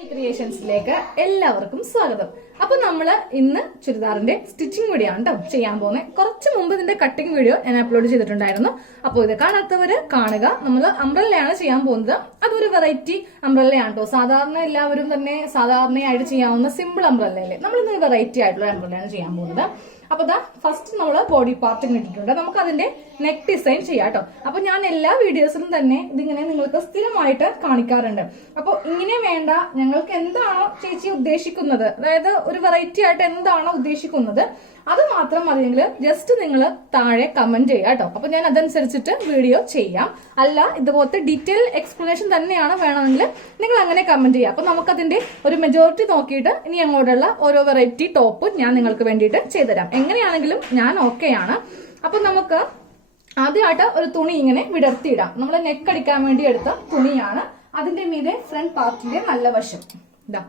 ക്രിയേഷൻസിലേക്ക് എല്ലാവർക്കും സ്വാഗതം. അപ്പൊ നമ്മള് ഇന്ന് ചുരിദാറിന്റെ സ്റ്റിച്ചിങ് വീഡിയോ ആണ് കേട്ടോ ചെയ്യാൻ പോകുന്നത്. കുറച്ച് മുമ്പ് ഇതിന്റെ കട്ടിങ് വീഡിയോ ഞാൻ അപ്ലോഡ് ചെയ്തിട്ടുണ്ടായിരുന്നു. അപ്പോൾ ഇത് കാണാത്തവര് കാണുക. നമ്മൾ അംബ്രല്ലയാണ് ചെയ്യാൻ പോകുന്നത്. അതൊരു വെറൈറ്റി അംബ്രല്ലയാണ് കേട്ടോ. സാധാരണ എല്ലാവരും തന്നെ സാധാരണയായിട്ട് ചെയ്യാവുന്ന സിമ്പിൾ അംബ്രല്ലല്ലേ, നമ്മൾ ഇന്ന് വെറൈറ്റി ആയിട്ടുള്ള അംബ്രല്ലയാണ് ചെയ്യാൻ പോകുന്നത്. അപ്പൊ ദാ ഫസ്റ്റ് നമ്മൾ ബോഡി പാർട്ട് ഇട്ടിട്ടുണ്ട്. നമുക്ക് അതിന്റെ നെക്ക് ഡിസൈൻ ചെയ്യാം കേട്ടോ. അപ്പൊ ഞാൻ എല്ലാ വീഡിയോസിലും തന്നെ ഇതിങ്ങനെ നിങ്ങൾക്ക് സ്ഥിരമായിട്ട് കാണിക്കാറുണ്ട്. അപ്പൊ ഇങ്ങനെ വേണ്ട, ഞങ്ങൾക്ക് എന്താണോ ചേച്ചി ഉദ്ദേശിക്കുന്നത്, അതായത് ഒരു വെറൈറ്റി ആയിട്ട് എന്താണോ ഉദ്ദേശിക്കുന്നത് അത് മാത്രം മതിയെങ്കിൽ ജസ്റ്റ് നിങ്ങൾ താഴെ കമന്റ് ചെയ്യുക കേട്ടോ. അപ്പൊ ഞാൻ അതനുസരിച്ചിട്ട് വീഡിയോ ചെയ്യാം. അല്ല ഇതുപോലത്തെ ഡീറ്റെയിൽ എക്സ്പ്ലനേഷൻ തന്നെയാണ് വേണമെങ്കിൽ നിങ്ങൾ അങ്ങനെ കമന്റ് ചെയ്യുക. അപ്പൊ നമുക്കതിന്റെ ഒരു മെജോറിറ്റി നോക്കിയിട്ട് ഇനി അങ്ങോട്ടുള്ള ഓരോ വെറൈറ്റി ടോപ്പ് ഞാൻ നിങ്ങൾക്ക് വേണ്ടിയിട്ട് ചെയ്തുതരാം. എങ്ങനെയാണെങ്കിലും ഞാൻ ഓക്കെയാണ്. അപ്പൊ നമുക്ക് ആദ്യമായിട്ട് ഒരു തുണി ഇങ്ങനെ വിടർത്തിയിടാം. നമ്മൾ നെക്ക് അടിക്കാൻ വേണ്ടി എടുത്ത തുണിയാണ്. അതിന്റെ മീതെ ഫ്രണ്ട് പാർട്ടിന്റെ നല്ല വശം ഇതാ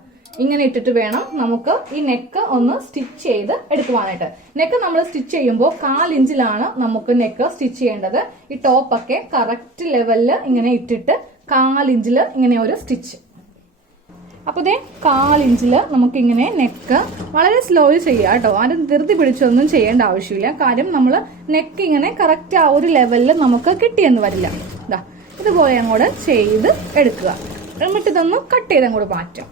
ഇങ്ങനെ ഇട്ടിട്ട് വേണം നമുക്ക് ഈ നെക്ക് ഒന്ന് സ്റ്റിച്ച് ചെയ്ത് എടുക്കുവാനായിട്ട്. നെക്ക് നമ്മൾ സ്റ്റിച്ച് ചെയ്യുമ്പോൾ 1/4 ഇഞ്ചിലാണ് നമുക്ക് നെക്ക് സ്റ്റിച്ച് ചെയ്യേണ്ടത്. ഈ ടോപ്പൊക്കെ കറക്റ്റ് ലെവലില് ഇങ്ങനെ ഇട്ടിട്ട് 1/4 ഇഞ്ചില് ഇങ്ങനെ ഒരു സ്റ്റിച്ച്. അപ്പൊ ഇതേ 1/4 ഇഞ്ചില് നമുക്ക് ഇങ്ങനെ നെക്ക് വളരെ സ്ലോയിൽ ചെയ്യാം കേട്ടോ. ആരും ധൃതി പിടിച്ചൊന്നും ചെയ്യേണ്ട ആവശ്യമില്ല. കാര്യം നമ്മൾ നെക്ക് ഇങ്ങനെ കറക്റ്റ് ആ ഒരു ലെവലിൽ നമുക്ക് കിട്ടിയെന്ന് വരില്ല. ഇതാ ഇതുപോലെ അങ്ങോട്ട് ചെയ്ത് എടുക്കുക. എന്നിട്ട് ഇതൊന്ന് കട്ട് ചെയ്ത് അങ്ങോട്ട് മാറ്റാം.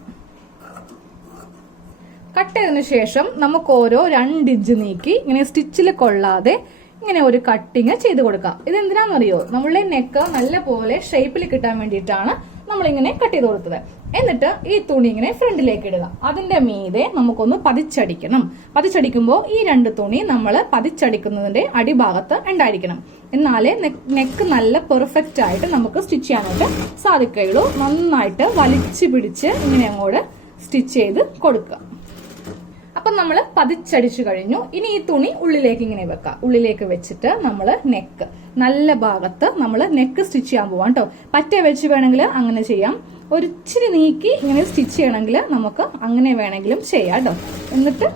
കട്ട് ചെയ്തതിന് ശേഷം നമുക്ക് ഓരോ 2 ഇഞ്ച് നീക്കി ഇങ്ങനെ സ്റ്റിച്ചിൽ കൊള്ളാതെ ഇങ്ങനെ ഒരു കട്ടിങ് ചെയ്ത് കൊടുക്കാം. ഇതെന്തിനാണെന്നറിയോ, നമ്മളുടെ നെക്ക് നല്ല പോലെ ഷേപ്പിൽ കിട്ടാൻ വേണ്ടിയിട്ടാണ് നമ്മളിങ്ങനെ കട്ട് ചെയ്ത് കൊടുത്തത്. എന്നിട്ട് ഈ തുണി ഇങ്ങനെ ഫ്രണ്ടിലേക്ക് ഇടുക. അതിന്റെ മീതെ നമുക്കൊന്ന് പതിച്ചടിക്കണം. പതിച്ചടിക്കുമ്പോൾ ഈ 2 തുണി നമ്മൾ പതിച്ചടിക്കുന്നതിന്റെ അടിഭാഗത്ത് ഉണ്ടായിരിക്കണം. എന്നാലേ നെക്ക് നല്ല പെർഫെക്റ്റ് ആയിട്ട് നമുക്ക് സ്റ്റിച്ച് ചെയ്യാനായിട്ട് സാധിക്കുകയുള്ളൂ. നന്നായിട്ട് വലിച്ചു പിടിച്ച് ഇങ്ങനെ അങ്ങോട്ട് സ്റ്റിച്ച് ചെയ്ത് കൊടുക്കുക. അപ്പൊ നമ്മൾ പതിച്ചടിച്ചു കഴിഞ്ഞു. ഇനി ഈ തുണി ഉള്ളിലേക്ക് ഇങ്ങനെ വെക്കാം. ഉള്ളിലേക്ക് വെച്ചിട്ട് നമ്മൾ നെക്ക് നല്ല ഭാഗത്ത് നമ്മൾ നെക്ക് സ്റ്റിച്ച് ചെയ്യാൻ പോവാം കേട്ടോ. പറ്റേ വെച്ച് വേണമെങ്കിൽ അങ്ങനെ ചെയ്യാം. ഒരിച്ചിരി നീക്കി ഇങ്ങനെ സ്റ്റിച്ച് ചെയ്യണമെങ്കിൽ നമുക്ക് അങ്ങനെ വേണമെങ്കിലും ചെയ്യാം കേട്ടോ. എന്നിട്ട്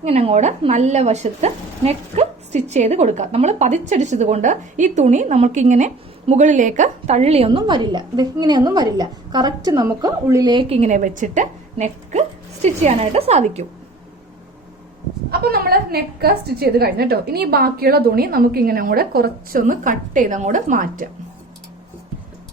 ഇങ്ങനെ അങ്ങോട്ട് നല്ല വശത്ത് നെക്ക് സ്റ്റിച്ച് ചെയ്ത് കൊടുക്കാം. നമ്മൾ പതിച്ചടിച്ചത് കൊണ്ട് ഈ തുണി നമുക്ക് ഇങ്ങനെ മുകളിലേക്ക് തള്ളിയൊന്നും വരില്ല. ഇങ്ങനെയൊന്നും വരില്ല. കറക്റ്റ് നമുക്ക് ഉള്ളിലേക്ക് ഇങ്ങനെ വെച്ചിട്ട് നെക്ക് സ്റ്റിച്ച് ചെയ്യാനായിട്ട് സാധിക്കും. അപ്പൊ നമ്മള് നെക്ക് സ്റ്റിച്ച് ചെയ്ത് കഴിഞ്ഞു കേട്ടോ. ഇനി ബാക്കിയുള്ള തുണി നമുക്ക് ഇങ്ങനെ അങ്ങോട്ട് കുറച്ചൊന്ന് കട്ട് ചെയ്ത് അങ്ങോട്ട് മാറ്റാം.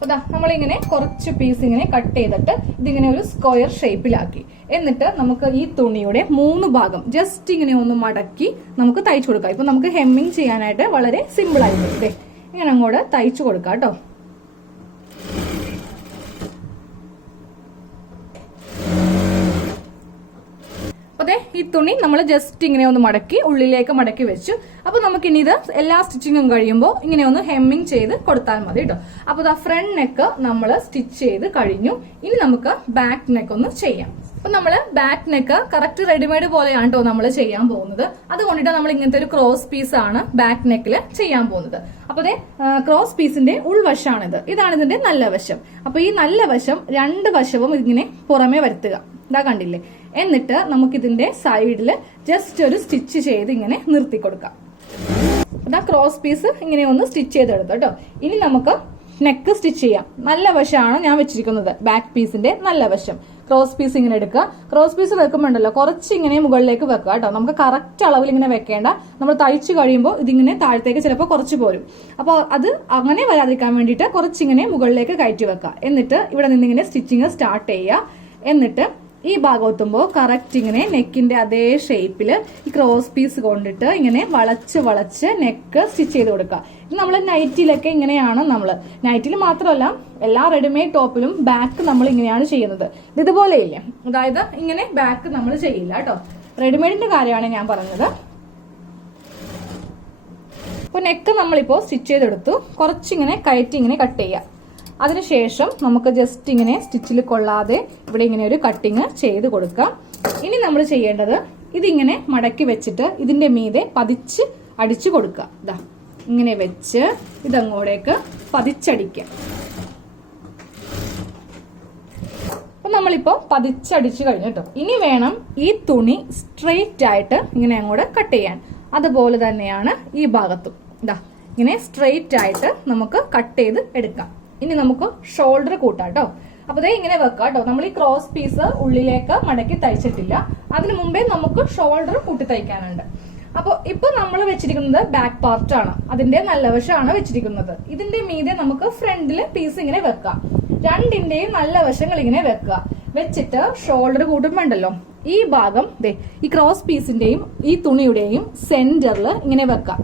അതാ നമ്മളിങ്ങനെ കുറച്ച് പീസ് ഇങ്ങനെ കട്ട് ചെയ്തിട്ട് ഇതിങ്ങനെ ഒരു സ്ക്വയർ ഷേപ്പിലാക്കി. എന്നിട്ട് നമുക്ക് ഈ തുണിയുടെ 3 ഭാഗം ജസ്റ്റ് ഇങ്ങനെ ഒന്ന് മടക്കി നമുക്ക് തയ്ച്ചു കൊടുക്കാം. ഇപ്പൊ നമുക്ക് ഹെമ്മിങ് ചെയ്യാനായിട്ട് വളരെ സിമ്പിൾ ആയിട്ട് ഇങ്ങനെ അങ്ങോട്ട് തയ്ച്ചു കൊടുക്കാം കേട്ടോ. അതെ, ഈ തുണി നമ്മൾ ജസ്റ്റ് ഇങ്ങനെ ഒന്ന് മടക്കി ഉള്ളിലേക്ക് മടക്കി വെച്ചു. അപ്പൊ നമുക്ക് ഇനി ഇത് എല്ലാ സ്റ്റിച്ചിങ്ങും കഴിയുമ്പോൾ ഇങ്ങനെ ഒന്ന് ഹെമ്മിങ് ചെയ്ത് കൊടുത്താൽ മതി കേട്ടോ. അപ്പൊ ഇതാ ഫ്രണ്ട് നെക്ക് നമ്മൾ സ്റ്റിച്ച് ചെയ്ത് കഴിഞ്ഞു. ഇനി നമുക്ക് ബാക്ക് നെക്ക് ഒന്ന് ചെയ്യാം. അപ്പൊ നമ്മള് ബാക്ക് നെക്ക് കറക്റ്റ് റെഡിമെയ്ഡ് പോലെയാണ് കേട്ടോ നമ്മൾ ചെയ്യാൻ പോകുന്നത്. അതുകൊണ്ടിട്ട് നമ്മൾ ഇങ്ങനത്തെ ഒരു ക്രോസ് പീസ് ആണ് ബാക്ക് നെക്കിൽ ചെയ്യാൻ പോകുന്നത്. അപ്പൊ അതെ, ക്രോസ് പീസിന്റെ ഉൾവശമാണിത്. ഇതാണ് ഇതിന്റെ നല്ല വശം. അപ്പൊ ഈ നല്ല വശം 2 വശവും ഇങ്ങനെ പുറമേ വരുത്തുക. ഇതാ കണ്ടില്ലേ? എന്നിട്ട് നമുക്കിതിന്റെ സൈഡിൽ ജസ്റ്റ് ഒരു സ്റ്റിച്ച് ചെയ്ത് ഇങ്ങനെ നിർത്തി കൊടുക്കാം. അതാ ക്രോസ് പീസ് ഇങ്ങനെ ഒന്ന് സ്റ്റിച്ച് ചെയ്തെടുത്തു കേട്ടോ. ഇനി നമുക്ക് നെക്ക് സ്റ്റിച്ച് ചെയ്യാം. നല്ല വശമാണ് ഞാൻ വെച്ചിരിക്കുന്നത്, ബാക്ക് പീസിന്റെ നല്ല വശം. ക്രോസ് പീസ് ഇങ്ങനെ എടുക്കുക. ക്രോസ് പീസ് വെക്കുമ്പോണ്ടല്ലോ കുറച്ച് ഇങ്ങനെ മുകളിലേക്ക് വെക്കുക കേട്ടോ. നമുക്ക് കറക്റ്റ് അളവിൽ ഇങ്ങനെ വെക്കേണ്ട. നമ്മൾ തയ്ച്ചു കഴിയുമ്പോൾ ഇതിങ്ങനെ താഴത്തേക്ക് ചിലപ്പോൾ കുറച്ച് പോരും. അപ്പോൾ അത് അങ്ങനെ വരാതിരിക്കാൻ വേണ്ടിയിട്ട് കുറച്ചിങ്ങനെ മുകളിലേക്ക് കയറ്റി വെക്കുക. എന്നിട്ട് ഇവിടെ നിന്നിങ്ങനെ സ്റ്റിച്ചിങ് സ്റ്റാർട്ട് ചെയ്യുക. എന്നിട്ട് ഈ ഭാഗം എത്തുമ്പോൾ കറക്റ്റ് ഇങ്ങനെ നെക്കിന്റെ അതേ ഷേപ്പില് ഈ ക്രോസ് പീസ് കൊണ്ടിട്ട് ഇങ്ങനെ വളച്ച് വളച്ച് നെക്ക് സ്റ്റിച്ച് ചെയ്ത് കൊടുക്കുക. ഇത് നമ്മൾ നൈറ്റിലൊക്കെ ഇങ്ങനെയാണ്. നൈറ്റിൽ മാത്രമല്ല എല്ലാ റെഡിമെയ്ഡ് ടോപ്പിലും ബാക്ക് നമ്മൾ ഇങ്ങനെയാണ് ചെയ്യുന്നത്. ഇതുപോലെ ഇല്ലേ, അതായത് ഇങ്ങനെ ബാക്ക് നമ്മൾ ചെയ്യില്ല കേട്ടോ. റെഡിമെയ്ഡിന്റെ കാര്യമാണ് ഞാൻ പറഞ്ഞത്. അപ്പൊ നെക്ക് നമ്മളിപ്പോ സ്റ്റിച്ച് ചെയ്തെടുത്തു. കുറച്ചിങ്ങനെ കയറ്റി ഇങ്ങനെ കട്ട് ചെയ്യാം. അതിനുശേഷം നമുക്ക് ജസ്റ്റ് ഇങ്ങനെ സ്റ്റിച്ചിൽ കൊള്ളാതെ ഇവിടെ ഇങ്ങനെ ഒരു കട്ടിങ് ചെയ്ത് കൊടുക്കാം. ഇനി നമ്മൾ ചെയ്യേണ്ടത് ഇതിങ്ങനെ മടക്കി വെച്ചിട്ട് ഇതിന്റെ മീതെ പതിച്ച് അടിച്ചു കൊടുക്കുക. ഇതാ ഇങ്ങനെ വെച്ച് ഇതങ്ങോട്ടേക്ക് പതിച്ചടിക്കാം. അപ്പൊ നമ്മളിപ്പോ പതിച്ചടിച്ചു കഴിഞ്ഞു കേട്ടോ. ഇനി വേണം ഈ തുണി സ്ട്രെയിറ്റ് ആയിട്ട് ഇങ്ങനെ അങ്ങോട്ട് കട്ട് ചെയ്യാൻ. അതുപോലെ തന്നെയാണ് ഈ ഭാഗത്തും. ഇതാ ഇങ്ങനെ സ്ട്രെയിറ്റ് ആയിട്ട് നമുക്ക് കട്ട് ചെയ്ത് എടുക്കാം. ഇനി നമുക്ക് ഷോൾഡർ കൂട്ടാം കേട്ടോ. അപ്പൊ ദേ ഇങ്ങനെ വെക്കാം കേട്ടോ. നമ്മൾ ഈ ക്രോസ് പീസ് ഉള്ളിലേക്ക് മടക്കി തയ്ച്ചിട്ടില്ല. അതിനു മുമ്പേ നമുക്ക് ഷോൾഡർ കൂട്ടി തയ്ക്കാനുണ്ട്. അപ്പൊ ഇപ്പൊ നമ്മൾ വെച്ചിരിക്കുന്നത് ബാക്ക് പാർട്ട് ആണ്, അതിന്റെ നല്ല വശമാണ് വെച്ചിരിക്കുന്നത്. ഇതിന്റെ മീതെ നമുക്ക് ഫ്രണ്ടില് പീസ് ഇങ്ങനെ വെക്കാം. രണ്ടിന്റെയും നല്ല വശങ്ങൾ ഇങ്ങനെ വെക്കുക. വെച്ചിട്ട് ഷോൾഡർ കൂട്ടുമ്പോണ്ടല്ലോ ഈ ഭാഗം ഈ ക്രോസ് പീസിന്റെയും ഈ തുണിയുടെയും സെന്ററിൽ ഇങ്ങനെ വെക്കാം.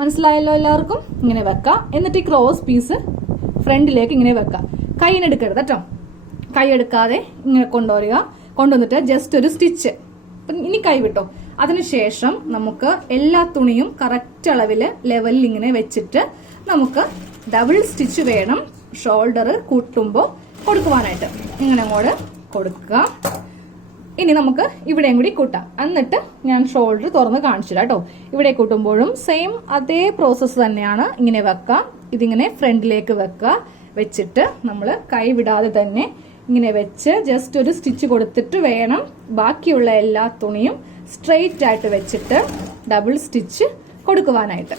മനസ്സിലായല്ലോ എല്ലാവർക്കും? ഇങ്ങനെ വെക്കാം. എന്നിട്ട് ഈ ക്രോസ് പീസ് ഫ്രണ്ടിലേക്ക് ഇങ്ങനെ വെക്കാം. കൈയിനെടുക്കരുത് കേട്ടോ. കൈ എടുക്കാതെ ഇങ്ങനെ കൊണ്ടുവരിക. കൊണ്ടുവന്നിട്ട് ജസ്റ്റ് ഒരു സ്റ്റിച്ച്. ഇനി കൈ വിട്ടോ. അതിനുശേഷം നമുക്ക് എല്ലാ തുണിയും കറക്റ്റ് അളവില് ലെവലിൽ ഇങ്ങനെ വെച്ചിട്ട് നമുക്ക് ഡബിൾ സ്റ്റിച്ച് വേണം ഷോൾഡർ കൂട്ടുമ്പോൾ കൊടുക്കുവാനായിട്ട്. ഇങ്ങനെ അങ്ങോട്ട് കൊടുക്കുക. ഇനി നമുക്ക് ഇവിടെയും കൂടി കൂട്ടാം. എന്നിട്ട് ഞാൻ ഷോൾഡർ തുറന്ന് കാണിച്ചില്ല കേട്ടോ. ഇവിടെ കൂട്ടുമ്പോഴും സെയിം അതേ പ്രോസസ്സ് തന്നെയാണ്. ഇങ്ങനെ വെക്കാം. ഇതിങ്ങനെ ഫ്രണ്ടിലേക്ക് വെക്കുക. വെച്ചിട്ട് നമ്മൾ കൈ വിടാതെ തന്നെ ഇങ്ങനെ വെച്ച് ജസ്റ്റ് ഒരു സ്റ്റിച്ച് കൊടുത്തിട്ട് വേണം ബാക്കിയുള്ള എല്ലാ തുണിയും സ്ട്രെയിറ്റ് ആയിട്ട് വെച്ചിട്ട് ഡബിൾ സ്റ്റിച്ച് കൊടുക്കുവാനായിട്ട്.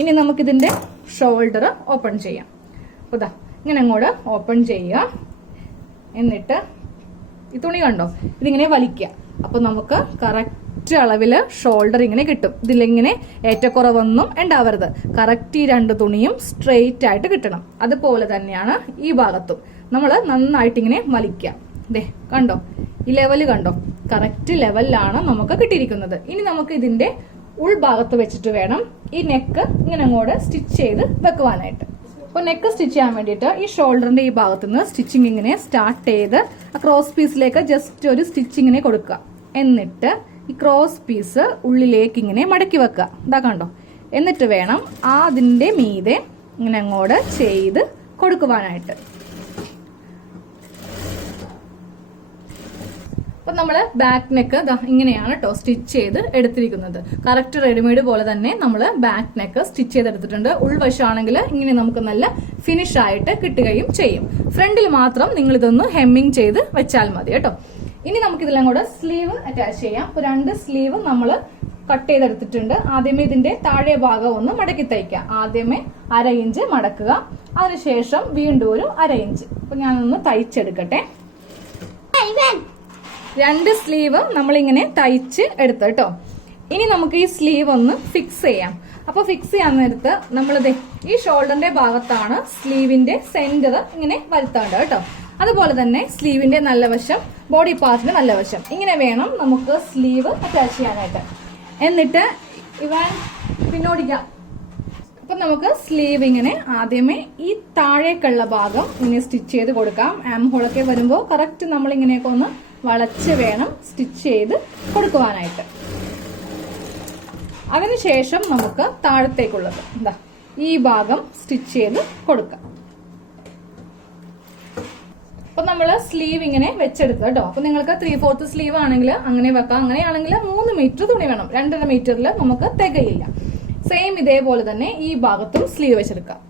ഇനി നമുക്കിതിന്റെ ഷോൾഡർ ഓപ്പൺ ചെയ്യാം. അതാ ഇങ്ങനെ അങ്ങോട്ട് ഓപ്പൺ ചെയ്യുക. എന്നിട്ട് ഈ തുണി കണ്ടോ, ഇതിങ്ങനെ വലിക്കുക. അപ്പൊ നമുക്ക് കറക്റ്റ് അളവില് ഷോൾഡർ ഇങ്ങനെ കിട്ടും. ഇതിലിങ്ങനെ ഏറ്റക്കുറവൊന്നും ഉണ്ടാവരുത്. കറക്റ്റ് ഈ രണ്ട് തുണിയും സ്ട്രെയിറ്റ് ആയിട്ട് കിട്ടണം. അതുപോലെ തന്നെയാണ് ഈ ഭാഗത്തും നമ്മൾ നന്നായിട്ട് ഇങ്ങനെ വലിക്കുക. ദേ കണ്ടോ, ഈ ലെവല് കണ്ടോ, കറക്റ്റ് ലെവലിലാണ് നമുക്ക് കിട്ടിയിരിക്കുന്നത്. ഇനി നമുക്ക് ഇതിന്റെ ഉൾഭാഗത്ത് വെച്ചിട്ട് വേണം ഈ നെക്ക് ഇങ്ങനെ അങ്ങോട്ട് സ്റ്റിച്ച് ചെയ്ത് വെക്കുവാനായിട്ട്. അപ്പോൾ നെക്ക് സ്റ്റിച്ച് ചെയ്യാൻ വേണ്ടിയിട്ട് ഈ ഷോൾഡറിന്റെ ഈ ഭാഗത്ത് നിന്ന് സ്റ്റിച്ചിങ് ഇങ്ങനെ സ്റ്റാർട്ട് ചെയ്ത് ആ ക്രോസ് പീസിലേക്ക് ജസ്റ്റ് ഒരു സ്റ്റിച്ചിങ്ങിനെ കൊടുക്കുക. എന്നിട്ട് ഈ ക്രോസ് പീസ് ഉള്ളിലേക്ക് ഇങ്ങനെ മടക്കി വെക്കുക. ഇതാ കണ്ടോ. എന്നിട്ട് വേണം അതിന്റെ മീതെ ഇങ്ങനെ അങ്ങോട്ട് ചെയ്ത് കൊടുക്കുവാനായിട്ട്. അപ്പൊ നമ്മള് ബാക്ക് നെക്ക് ഇങ്ങനെയാണ് കേട്ടോ സ്റ്റിച്ച് ചെയ്ത് എടുത്തിരിക്കുന്നത്. കറക്റ്റ് റെഡിമെയ്ഡ് പോലെ തന്നെ നമ്മൾ ബാക്ക് നെക്ക് സ്റ്റിച്ച് ചെയ്തെടുത്തിട്ടുണ്ട്. ഉൾവശമാണെങ്കിൽ ഇങ്ങനെ നമുക്ക് നല്ല ഫിനിഷ് ആയിട്ട് കിട്ടുകയും ചെയ്യും. ഫ്രണ്ടിൽ മാത്രം നിങ്ങൾ ഇതൊന്ന് ഹെമ്മിങ് ചെയ്ത് വെച്ചാൽ മതി കേട്ടോ. ഇനി നമുക്ക് ഇതിലും കൂടെ സ്ലീവ് അറ്റാച്ച് ചെയ്യാം. അപ്പൊ രണ്ട് സ്ലീവ് നമ്മൾ കട്ട് ചെയ്തെടുത്തിട്ടുണ്ട്. ആദ്യമേ ഇതിന്റെ താഴെ ഭാഗം ഒന്ന് മടക്കി തയ്ക്കാം. ആദ്യമേ 1/2 ഇഞ്ച് മടക്കുക. അതിനുശേഷം വീണ്ടും ഒരു 1/2 ഇഞ്ച്. അപ്പൊ ഞാനൊന്ന് തയ്ച്ചെടുക്കട്ടെ. രണ്ട് സ്ലീവ് നമ്മളിങ്ങനെ തയ്ച്ച് എടുത്തു കേട്ടോ. ഇനി നമുക്ക് ഈ സ്ലീവ് ഒന്ന് ഫിക്സ് ചെയ്യാം. അപ്പൊ ഫിക്സ് ചെയ്യാൻ നേരത്ത് നമ്മളിത് ഈ ഷോൾഡറിന്റെ ഭാഗത്താണ് സ്ലീവിന്റെ സെന്റർ ഇങ്ങനെ വരുത്തേണ്ടത് കേട്ടോ. അതുപോലെ തന്നെ സ്ലീവിന്റെ നല്ല വശം, ബോഡി പാർട്ടിന്റെ നല്ല വശം, ഇങ്ങനെ വേണം നമുക്ക് സ്ലീവ് അറ്റാച്ച് ചെയ്യാനായിട്ട്. എന്നിട്ട് പിന്നോടിക്കാം. അപ്പൊ നമുക്ക് സ്ലീവ് ഇങ്ങനെ ആദ്യമേ ഈ താഴേക്കുള്ള ഭാഗം ഇങ്ങനെ സ്റ്റിച്ച് ചെയ്ത് കൊടുക്കാം. ആം ഹോളൊക്കെ വരുമ്പോൾ കറക്റ്റ് നമ്മൾ ഇങ്ങനെയൊക്കെ ഒന്ന് വളച്ച് വേണം സ്റ്റിച്ച് ചെയ്ത് കൊടുക്കുവാനായിട്ട്. അതിനുശേഷം നമുക്ക് താഴത്തേക്കുള്ളത് ഈ ഭാഗം സ്റ്റിച്ച് ചെയ്ത് കൊടുക്കാം. അപ്പൊ നമ്മള് സ്ലീവ് ഇങ്ങനെ വെച്ചെടുക്കുക കേട്ടോ. അപ്പൊ നിങ്ങൾക്ക് 3/4 സ്ലീവ് ആണെങ്കിൽ അങ്ങനെ വെക്കാം. അങ്ങനെയാണെങ്കിൽ 3 മീറ്റർ തുണി വേണം. 2.5 മീറ്ററിൽ നമുക്ക് തികയില്ല. സെയിം ഇതേപോലെ തന്നെ ഈ ഭാഗത്തും സ്ലീവ് വെച്ചെടുക്കാം.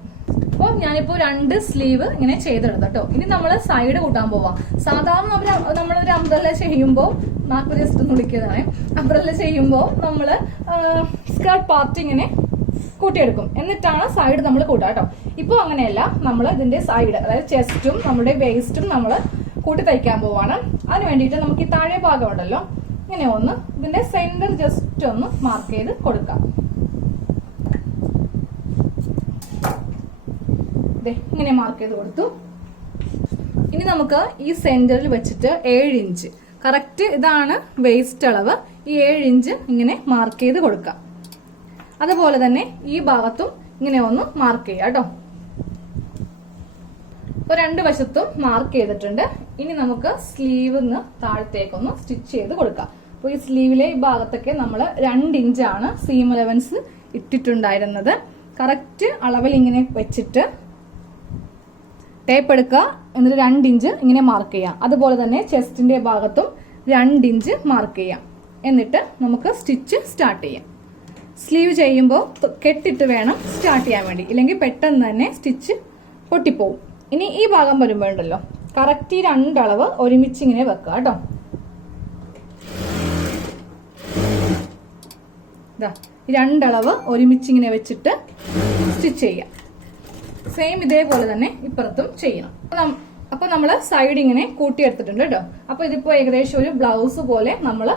അപ്പോൾ ഞാനിപ്പോ 2 സ്ലീവ് ഇങ്ങനെ ചെയ്തെടുത്തു കേട്ടോ. ഇനി നമ്മൾ സൈഡ് കൂട്ടാൻ പോവാം. സാധാരണ നമ്മളൊരു അംബ്രല്ല ചെയ്യുമ്പോൾ നാക്ക് ജസ്റ്റ് ഒന്ന് വിളിക്കുന്നതാണ്. അംബ്രല്ല ചെയ്യുമ്പോൾ നമ്മള് സ്കേർട്ട് പാർട്ട് ഇങ്ങനെ കൂട്ടിയെടുക്കും. എന്നിട്ടാണ് സൈഡ് നമ്മൾ കൂട്ടുക കേട്ടോ. ഇപ്പൊ അങ്ങനെയല്ല, നമ്മൾ ഇതിന്റെ സൈഡ് അതായത് ചെസ്റ്റും നമ്മുടെ വേസ്റ്റും നമ്മൾ കൂട്ടി തയ്ക്കാൻ പോവാണ്. അതിന് വേണ്ടിയിട്ട് നമുക്ക് ഈ താഴെ ഭാഗം ഉണ്ടല്ലോ, ഇങ്ങനെ ഒന്ന് ഇതിന്റെ സെന്റർ ജസ്റ്റ് ഒന്ന് മാർക്ക് ചെയ്ത് കൊടുക്കാം. ഇങ്ങനെ മാർക്ക് ചെയ്ത് കൊടുത്തു. ഇനി നമുക്ക് ഈ സെന്ററിൽ വെച്ചിട്ട് 7 ഇഞ്ച് കറക്റ്റ് ഇതാണ് വേസ്റ്റ് അളവ്. ഈ 7 ഇഞ്ച് ഇങ്ങനെ മാർക്ക് ചെയ്ത് കൊടുക്കാം. അതുപോലെ തന്നെ ഈ ഭാഗത്തും ഇങ്ങനെ ഒന്ന് മാർക്ക് ചെയ്യാം കേട്ടോ. ഇപ്പൊ 2 വശത്തും മാർക്ക് ചെയ്തിട്ടുണ്ട്. ഇനി നമുക്ക് സ്ലീവിന്ന് താഴത്തേക്കൊന്ന് സ്റ്റിച്ച് ചെയ്ത് കൊടുക്കാം. അപ്പൊ ഈ സ്ലീവിലെ ഈ ഭാഗത്തൊക്കെ നമ്മൾ 2 ഇഞ്ചാണ് സീം അലവൻസ് ഇട്ടിട്ടുണ്ടായിരുന്നത്. കറക്റ്റ് അളവിൽ ഇങ്ങനെ വെച്ചിട്ട് ടേപ്പ് എടുക്കുക. എന്നിട്ട് 2 ഇഞ്ച് ഇങ്ങനെ മാർക്ക് ചെയ്യാം. അതുപോലെ തന്നെ ചെസ്റ്റിന്റെ ഭാഗത്തും 2 ഇഞ്ച് മാർക്ക് ചെയ്യാം. എന്നിട്ട് നമുക്ക് സ്റ്റിച്ച് സ്റ്റാർട്ട് ചെയ്യാം. സ്ലീവ് ചെയ്യുമ്പോൾ കെട്ടിട്ട് വേണം സ്റ്റാർട്ട് ചെയ്യാൻ വേണ്ടി, ഇല്ലെങ്കിൽ പെട്ടെന്ന് തന്നെ സ്റ്റിച്ച് പൊട്ടിപ്പോവും. ഇനി ഈ ഭാഗം വരുമ്പോഴുണ്ടല്ലോ കറക്റ്റ് ഈ 2 അളവ് ഒരുമിച്ച് ഇങ്ങനെ വെക്കുക കേട്ടോ. ഈ 2 അളവ് ഒരുമിച്ച് ഇങ്ങനെ വെച്ചിട്ട് സ്റ്റിച്ച് ചെയ്യാം. സെയിം ഇതേപോലെ തന്നെ ഇപ്പുറത്തും ചെയ്യണം. അപ്പൊ നമ്മള് സൈഡ് ഇങ്ങനെ കൂട്ടിയെടുത്തിട്ടുണ്ട് കേട്ടോ. അപ്പൊ ഇതിപ്പോ ഏകദേശം ഒരു ബ്ലൗസ് പോലെ നമ്മള്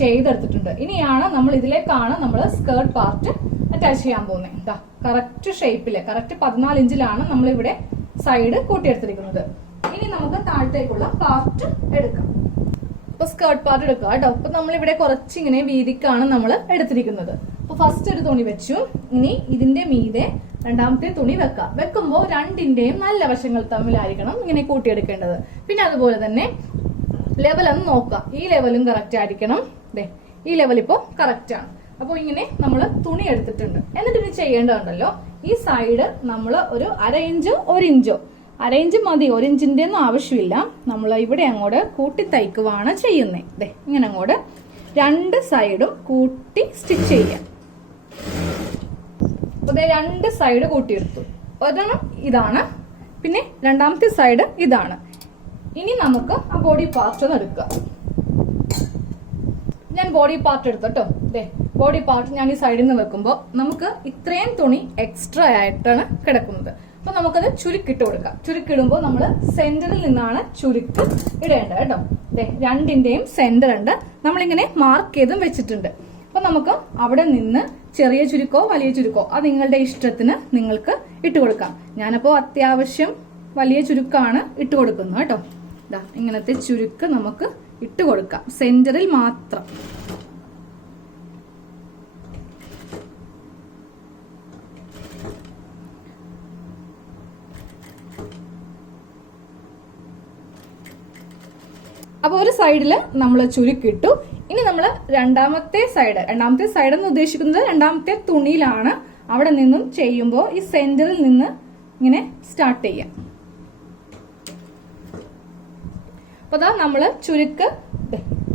ചെയ്തെടുത്തിട്ടുണ്ട്. ഇനിയാണ് നമ്മൾ ഇതിലേക്കാണ് നമ്മൾ സ്കേർട്ട് പാർട്ട് അറ്റാച്ച് ചെയ്യാൻ പോകുന്നത്. ഇതാ കറക്റ്റ് ഷേപ്പില് കറക്റ്റ് 14 ഇഞ്ചിലാണ് നമ്മൾ ഇവിടെ സൈഡ് കൂട്ടിയെടുത്തിരിക്കുന്നത്. ഇനി നമുക്ക് താഴത്തേക്കുള്ള പാർട്ട് എടുക്കാം. അപ്പൊ സ്കേർട്ട് പാർട്ട് എടുക്കുക കേട്ടോ. അപ്പൊ നമ്മളിവിടെ കുറച്ചിങ്ങനെ വീതിക്കാണ് നമ്മൾ എടുത്തിരിക്കുന്നത്. അപ്പൊ ഫസ്റ്റ് ഒരു തുണി വെച്ചു. ഇനി ഇതിന്റെ മീതെ രണ്ടാമത്തെ തുണി വെക്കാം. വെക്കുമ്പോൾ രണ്ടിന്റെയും നല്ല വശങ്ങൾ തമ്മിലായിരിക്കണം ഇങ്ങനെ കൂട്ടിയെടുക്കേണ്ടത്. പിന്നെ അതുപോലെ തന്നെ ലെവലൊന്ന് നോക്കാം. ഈ ലെവലും കറക്റ്റ് ആയിരിക്കണം. ഈ ലെവൽ ഇപ്പോ കറക്റ്റ് ആണ്. അപ്പൊ ഇങ്ങനെ നമ്മൾ തുണി എടുത്തിട്ടുണ്ട്. എന്നിട്ട് ഇനി ചെയ്യേണ്ടതുണ്ടല്ലോ, ഈ സൈഡ് നമ്മൾ ഒരു 1/2 ഇഞ്ചോ 1 ഇഞ്ചോ, 1/2 ഇഞ്ച് മതി, 1 ഇഞ്ചിന്റെ ഒന്നും ആവശ്യമില്ല. നമ്മൾ ഇവിടെ അങ്ങോട്ട് കൂട്ടി തയ്ക്കുവാണ് ചെയ്യുന്നത്. ഇങ്ങനെ അങ്ങോട്ട് രണ്ട് സൈഡും കൂട്ടി സ്റ്റിച്ച് ചെയ്യാം. അപ്പൊ രണ്ട് സൈഡ് കൂട്ടിയെടുത്തു. ഒരെണ്ണം ഇതാണ്, പിന്നെ രണ്ടാമത്തെ സൈഡ് ഇതാണ്. ഇനി നമുക്ക് ആ ബോഡി പാർട്ട് ഒന്ന് എടുക്കുക. ഞാൻ ബോഡി പാർട്ട് എടുത്തോട്ടോ. ബോഡി പാർട്ട് ഞാൻ ഈ സൈഡിൽ നിന്ന് വെക്കുമ്പോൾ നമുക്ക് ഇത്രയും തുണി എക്സ്ട്രാ ആയിട്ടാണ് കിടക്കുന്നത്. അപ്പൊ നമുക്കത് ചുരുക്കിട്ട് കൊടുക്കാം. ചുരുക്കിടുമ്പോൾ നമ്മൾ സെന്ററിൽ നിന്നാണ് ചുരുക്ക് ഇടേണ്ടത് കേട്ടോ. രണ്ടിന്റെയും സെന്റർ ഉണ്ട്, നമ്മളിങ്ങനെ മാർക്ക് ചെയ്തും വെച്ചിട്ടുണ്ട്. അപ്പൊ നമുക്ക് അവിടെ നിന്ന് ചെറിയ ചുരുക്കോ വലിയ ചുരുക്കോ അത് നിങ്ങളുടെ ഇഷ്ടത്തിന് നിങ്ങൾക്ക് ഇട്ട് കൊടുക്കാം. ഞാനപ്പോ അത്യാവശ്യം വലിയ ചുരുക്കാണ് ഇട്ട് കൊടുക്കുന്നത് കേട്ടോ. ഇങ്ങനത്തെ ചുരുക്ക് നമുക്ക് ഇട്ട് കൊടുക്കാം, സെന്ററിൽ മാത്രം. അപ്പൊ ഒരു സൈഡില് നമ്മൾ ചുരുക്കിട്ടു. ഇനി നമ്മൾ രണ്ടാമത്തെ സൈഡ് എന്ന് ഉദ്ദേശിക്കുന്നത് രണ്ടാമത്തെ തുണിയിലാണ്. അവിടെ നിന്നും ചെയ്യുമ്പോൾ ഈ സെന്ററിൽ നിന്ന് ഇങ്ങനെ സ്റ്റാർട്ട് ചെയ്യാം. അപ്പൊ അതാ നമ്മള് ചുരുക്ക്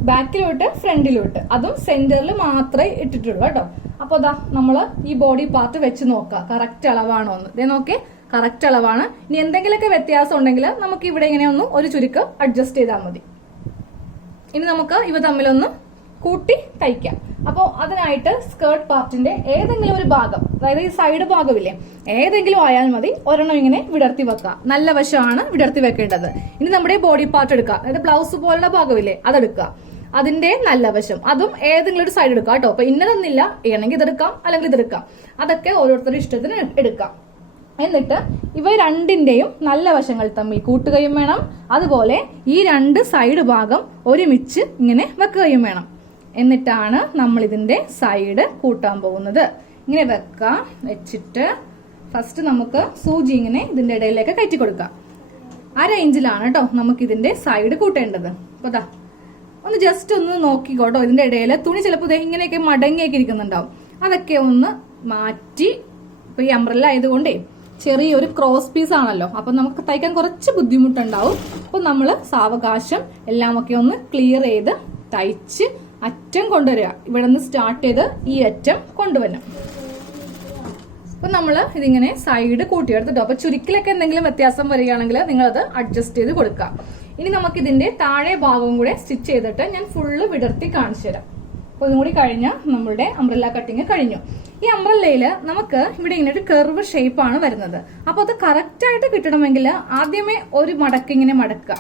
ബാക്കിലോട്ട് ഫ്രണ്ടിലോട്ട് അതും സെന്ററിൽ മാത്രമേ ഇട്ടിട്ടുള്ളൂ കേട്ടോ. അപ്പൊ അതാ നമ്മള് ഈ ബോഡി പാർട്ട് വെച്ച് നോക്കുക, കറക്റ്റ് അളവാണോ എന്ന്. ഇതേ നോക്കി, കറക്റ്റ് അളവാണ്. ഇനി എന്തെങ്കിലുമൊക്കെ വ്യത്യാസം ഉണ്ടെങ്കിൽ നമുക്ക് ഇവിടെ ഇങ്ങനെ ഒന്ന് ഒരു ചുരുക്ക് അഡ്ജസ്റ്റ് ചെയ്താൽ മതി. ഇനി നമുക്ക് ഇവ തമ്മിലൊന്ന് കൂട്ടി തയ്ക്കാം. അപ്പോൾ അതിനായിട്ട് സ്കേർട്ട് പാർട്ടിന്റെ ഏതെങ്കിലും ഒരു ഭാഗം, അതായത് ഈ സൈഡ് ഭാഗമില്ലേ, ഏതെങ്കിലും ആയാൽ മതി, ഒരെണ്ണം ഇങ്ങനെ വിടർത്തി വെക്കുക. നല്ല വശമാണ് വിടർത്തി വെക്കേണ്ടത്. ഇനി നമ്മുടെ ബോഡി പാർട്ട് എടുക്കുക, അതായത് ബ്ലൗസ് പോലുള്ള ഭാഗമില്ലേ, അതെടുക്കുക. അതിന്റെ നല്ല വശം അതും ഏതെങ്കിലും ഒരു സൈഡ് എടുക്കുക കേട്ടോ. അപ്പൊ ഇന്നതൊന്നില്ല, വേണമെങ്കിൽ ഇതെടുക്കാം അല്ലെങ്കിൽ ഇതെടുക്കാം, അതൊക്കെ ഓരോരുത്തരുടെ ഇഷ്ടത്തിന് എടുക്കാം. എന്നിട്ട് ഇവ രണ്ടിന്റെയും നല്ല വശങ്ങൾ തമ്മിൽ കൂട്ടുകയും വേണം. അതുപോലെ ഈ രണ്ട് സൈഡ് ഭാഗം ഒരുമിച്ച് ഇങ്ങനെ വെക്കുകയും വേണം. എന്നിട്ടാണ് നമ്മൾ ഇതിന്റെ സൈഡ് കൂട്ടാൻ പോകുന്നത്. ഇങ്ങനെ വെക്കാം. വെച്ചിട്ട് ഫസ്റ്റ് നമുക്ക് സൂചി ഇങ്ങനെ ഇതിന്റെ ഇടയിലേക്ക് കയറ്റി കൊടുക്കാം. 1/2 ഇഞ്ചിലാണ് കേട്ടോ നമുക്ക് ഇതിന്റെ സൈഡ് കൂട്ടേണ്ടത്. അപ്പൊ ദാ ഒന്ന് ജസ്റ്റ് ഒന്ന് നോക്കിക്കോട്ടോ. ഇതിന്റെ ഇടയിൽ തുണി ചിലപ്പോൾ ഇങ്ങനെയൊക്കെ മടങ്ങിയൊക്കെ ഇരിക്കുന്നുണ്ടാവും. അതൊക്കെ ഒന്ന് മാറ്റി, ഇപ്പൊ ഈ അംബ്രല്ല ആയതുകൊണ്ടേ ചെറിയൊരു ക്രോസ് പീസ് ആണല്ലോ, അപ്പൊ നമുക്ക് തയ്ക്കാൻ കുറച്ച് ബുദ്ധിമുട്ടുണ്ടാവും. അപ്പൊ നമ്മള് സാവകാശം എല്ലാമൊക്കെ ഒന്ന് ക്ലിയർ ചെയ്ത് തയ്ച്ച് അറ്റം കൊണ്ടുവരിക. ഇവിടെ നിന്ന് സ്റ്റാർട്ട് ചെയ്ത് ഈ അറ്റം കൊണ്ടുവരണം. അപ്പൊ നമ്മള് ഇതിങ്ങനെ സൈഡ് കൂട്ടിയെടുത്തിട്ടോ. അപ്പൊ ചുരുക്കിലൊക്കെ എന്തെങ്കിലും വ്യത്യാസം വരികയാണെങ്കിൽ നിങ്ങളത് അഡ്ജസ്റ്റ് ചെയ്ത് കൊടുക്കാം. ഇനി നമുക്ക് ഇതിന്റെ താഴെ ഭാഗവും കൂടെ സ്റ്റിച്ച് ചെയ്തിട്ട് ഞാൻ ഫുള്ള് വിടർത്തി കാണിച്ചു തരാം. അപ്പൊ ഇതും കൂടി കഴിഞ്ഞാൽ നമ്മളുടെ അംബ്രല്ല കട്ടിങ് കഴിഞ്ഞു. ഈ അംബ്രല്ലയില് നമുക്ക് ഇവിടെ ഇങ്ങനെ ഒരു കർവ് ഷേപ്പ് ആണ് വരുന്നത്. അപ്പൊ അത് കറക്റ്റ് ആയിട്ട് കിട്ടണമെങ്കിൽ ആദ്യമേ ഒരു മടക്ക് ഇങ്ങനെ മടക്കുക,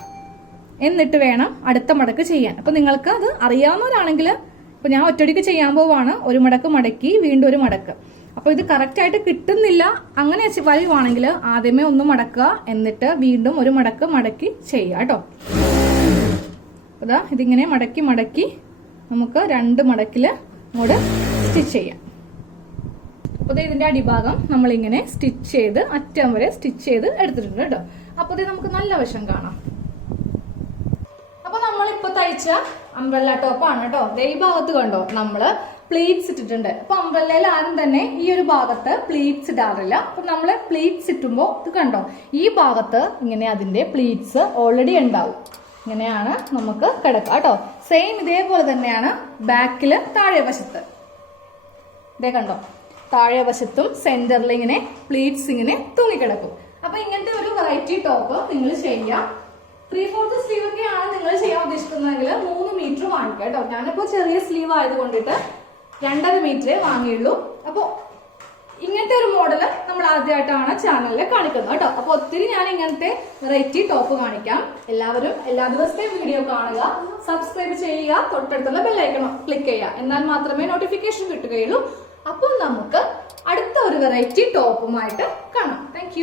എന്നിട്ട് വേണം അടുത്ത മടക്ക് ചെയ്യാൻ. അപ്പൊ നിങ്ങൾക്ക് അത് അറിയാവുന്നവരാണെങ്കിൽ, ഇപ്പൊ ഞാൻ ഒറ്റടിക്ക് ചെയ്യാൻ പോവാണ്, ഒരു മടക്ക് മടക്കി വീണ്ടും ഒരു മടക്ക്. അപ്പൊ ഇത് കറക്റ്റ് ആയിട്ട് കിട്ടുന്നില്ല, അങ്ങനെ വരുവാണെങ്കിൽ ആദ്യമേ ഒന്ന് മടക്കുക, എന്നിട്ട് വീണ്ടും ഒരു മടക്ക് മടക്കി ചെയ്യുക കേട്ടോ. അതാ ഇതിങ്ങനെ മടക്കി മടക്കി നമുക്ക് 2 മടക്കില് അങ്ങോട്ട് സ്റ്റിച്ച് ചെയ്യാം. അപ്പൊ ഇതിന്റെ അടിഭാഗം നമ്മളിങ്ങനെ സ്റ്റിച്ച് ചെയ്ത് അറ്റം വരെ സ്റ്റിച്ച് ചെയ്ത് എടുത്തിട്ടുണ്ട് കേട്ടോ. അപ്പൊ ഇത് നമുക്ക് നല്ല വശം കാണാം. അപ്പൊ നമ്മളിപ്പോ തയ്ച്ച അംബ്രല്ല ടോപ്പാണ് കേട്ടോ. ഈ ഭാഗത്ത് കണ്ടോ നമ്മള് പ്ലീറ്റ്സ് ഇട്ടിട്ടുണ്ട്. അപ്പൊ അംബ്രല്ലയിൽ ആരും തന്നെ ഈ ഒരു ഭാഗത്ത് പ്ലീറ്റ്സ് ഇടാറില്ല. അപ്പൊ നമ്മള് പ്ലീറ്റ്സ് ഇട്ടുമ്പോ ഇത് കണ്ടോ, ഈ ഭാഗത്ത് ഇങ്ങനെ അതിന്റെ പ്ലീറ്റ്സ് ഓൾറെഡി ഉണ്ടാവും. ഇങ്ങനെയാണ് നമുക്ക് കിടക്കുക കേട്ടോ. സെയിം ഇതേപോലെ തന്നെയാണ് ബാക്കില് താഴെ വശത്ത്. ഇതേ കണ്ടോ, താഴെ വശത്തും സെന്ററിൽ ഇങ്ങനെ പ്ലീറ്റ്സ് ഇങ്ങനെ തൂങ്ങിക്കിടക്കും. അപ്പൊ ഇങ്ങനത്തെ ഒരു വെറൈറ്റി ടോപ്പ് നിങ്ങൾ ചെയ്യാം. 3/4 സ്ലീവ് ഒക്കെ ആണ് നിങ്ങൾ ചെയ്യാൻ ഉദ്ദേശിക്കുന്നതെങ്കിൽ 3 മീറ്റർ വാങ്ങിക്കാം കേട്ടോ. ഞാനിപ്പോ ചെറിയ സ്ലീവ് ആയത് കൊണ്ടിട്ട് 2.5 മീറ്ററേ വാങ്ങിയുള്ളൂ. അപ്പൊ ഇങ്ങനത്തെ ഒരു മോഡല് നമ്മൾ ആദ്യമായിട്ടാണ് ചാനലിൽ കാണിക്കുന്നത് കേട്ടോ. അപ്പൊ ഒത്തിരി ഞാൻ ഇങ്ങനത്തെ വെറൈറ്റി ടോപ്പ് കാണിക്കാം. എല്ലാവരും എല്ലാ ദിവസത്തെയും വീഡിയോ കാണുക, സബ്സ്ക്രൈബ് ചെയ്യുക, തൊട്ടടുത്തുള്ള ബെല്ലൈക്കണം ക്ലിക്ക് ചെയ്യുക. എന്നാൽ മാത്രമേ നോട്ടിഫിക്കേഷൻ കിട്ടുകയുള്ളൂ. അപ്പോൾ നമുക്ക് അടുത്ത ഒരു വെറൈറ്റി ടോപ്പുമായിട്ട് കാണാം. താങ്ക്